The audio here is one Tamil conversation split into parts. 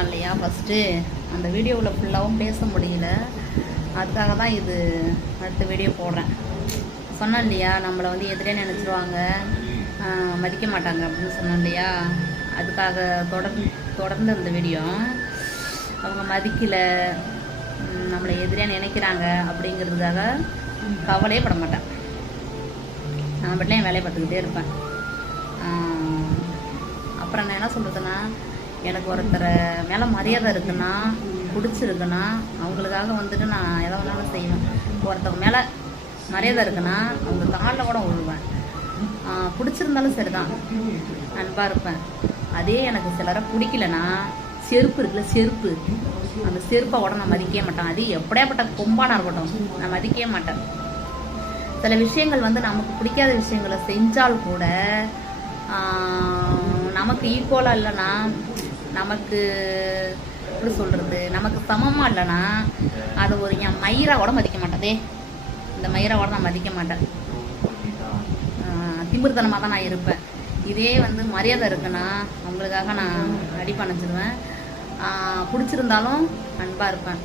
போட்டேன் இல்லையா ஃபஸ்ட்டு, அந்த வீடியோவில் ஃபுல்லாகவும் பேச முடியல. அதுக்காக தான் இது அடுத்த வீடியோ போடுறேன். சொன்னேன் இல்லையா, நம்மளை வந்து எதிரே நினச்சிருவாங்க, மதிக்க மாட்டாங்க அப்படின்னு சொன்னேன் இல்லையா. அதுக்காக தொடர்ந்து அந்த வீடியோ அவங்க மதிக்கலை, நம்மளை எதிரே நினைக்கிறாங்க அப்படிங்கிறதுக்காக கவலையே பட மாட்டேன். நான் மட்டும் என் வேலையை பார்த்துக்கிட்டே இருப்பேன். அப்புறம் நான் என்ன சொல்கிறதுன்னா, எனக்கு ஒருத்தரை மேலே மரியாதை இருக்குன்னா, பிடிச்சிருக்குன்னா, அவங்களுக்காக வந்துட்டு நான் எதை வேணாலும் செய்வேன். ஒருத்தவங்க மேலே மரியாதை இருக்குன்னா அவங்க காலில் கூட விழுவேன். பிடிச்சிருந்தாலும் சரி தான், அன்பாக இருப்பேன். அதே எனக்கு சிலரை பிடிக்கலன்னா, செருப்பு இருக்குல்ல, செருப்பு, அந்த செருப்பை கூட நான் மதிக்கவே மாட்டேன். அது எப்படியாப்பட்ட கொம்பானா இருக்கட்டும், நான் மதிக்கவே மாட்டேன். சில விஷயங்கள் வந்து நமக்கு பிடிக்காத விஷயங்களை செஞ்சால் கூட நமக்கு ஈக்குவலாக இல்லைன்னா, நமக்கு எப்படி சொல்கிறது, நமக்கு சமமாக இல்லைன்னா அது ஒரு என் மயிரா கூட மதிக்க மாட்டேதே. இந்த மயிரா கூட நான் மதிக்க மாட்டேன். திமிர்த்தனமாக தான் நான் இருப்பேன். இதே வந்து மரியாதை இருக்குன்னா அவங்களுக்காக நான் அடி பணிச்சிடுவேன். பிடிச்சிருந்தாலும் அன்பாக இருப்பேன்.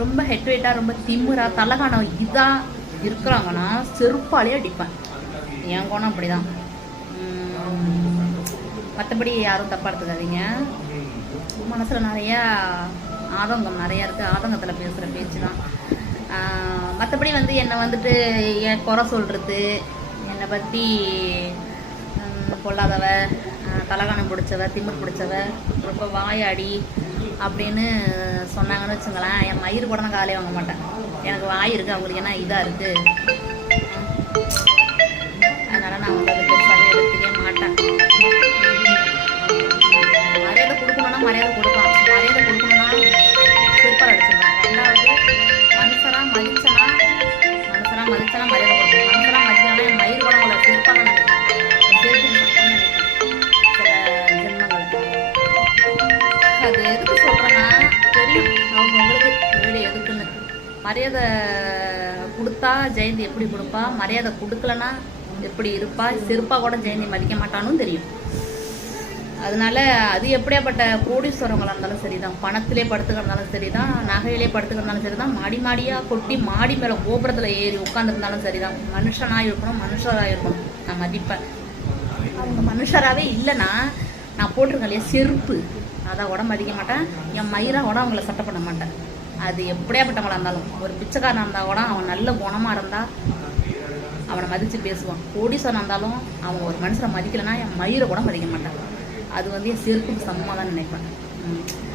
ரொம்ப ஹெட் வெயிட்டாக, ரொம்ப திமிராக, தலகான இதாக இருக்கிறாங்கன்னா செருப்பாலே அடிப்பேன். என் கோணம் அப்படி தான். மற்றபடி யாரும் தப்பாக எடுத்துக்காதீங்க. மனசில் நிறையா ஆதங்கம் நிறையா இருக்குது. ஆதங்கத்தில் பேசுகிற பேச்சு தான். மற்றபடி வந்து என்னை வந்துட்டு என் குறை சொல்கிறது, என்னை பற்றி பொல்லாதவ, தலகானம் பிடிச்சவ, திமிர் பிடிச்சவ, ரொம்ப வாயாடி அப்படின்னு சொன்னாங்கன்னு வச்சுங்களேன், என் மயிர் கூட நான் காலையே வாங்க மாட்டேன். எனக்கு வாய் இருக்குது, அவங்களுக்கு என்ன இதாக இருக்குது, அதனால் நான் வந்து அதை பெருசாகவே எடுத்துக்கவே மாட்டேன். மரியாதை கொடுக்கணுன்னா மரியாதை கொடுக்கலாம். மரியாதை கொடுக்கணுன்னா சிற்பர் அடிச்சிடலாம். ரெண்டாவது, மனுஷராக மதிச்சனா மரியாதை கொடுக்கணும். மனுஷராக மதிச்சானா என் மயிர் கூட உங்களை சிற்பம் தான் நினைப்பேன். அது எதுக்கு சொல்கிறேன்னா, தெரியும் அவங்களுக்கு வீடு எதுக்குன்னு. மரியாதை கொடுத்தா ஜெயந்தி எப்படி கொடுப்பா, மரியாதை கொடுக்கலன்னா எப்படி இருப்பா, செருப்பாக கூட ஜெயந்தி மதிக்க மாட்டானும் தெரியும். அதனால அது எப்படியாப்பட்ட கோடீஸ்வரங்களாக இருந்தாலும் சரி தான், பணத்திலே படுத்துக்கிறதாலும் சரி தான், நகையிலே படுத்துக்கிறதாலும் சரி தான், மாடியாக கொட்டி மாடி மேலே கோபுரத்தில் ஏறி உட்காந்துருந்தாலும் சரி தான், மனுஷனாக இருக்கணும், மனுஷராக இருக்கணும் நான் மதிப்பேன். அவங்க மனுஷராகவே இல்லைன்னா நான் போட்டிருக்கேன் இல்லையா செருப்பு, அதை கூட மதிக்க மாட்டேன். என் மயிராக கூட அவங்கள சட்டை பண்ண மாட்டேன். அது எப்படியாப்பட்டவங்களாக இருந்தாலும், ஒரு பிச்சைக்காரனாக இருந்தால் கூட அவன் நல்ல குணமாக இருந்தால் அவனை மதித்து பேசுவான். கோடீஸ்வரனாக இருந்தாலும் அவன் ஒரு மனுஷனை மதிக்கலைன்னா என் மயிரை கூட மதிக்க மாட்டான். அது வந்து என் செருப்புக்கு சமமாக தான் நினைப்பேன்.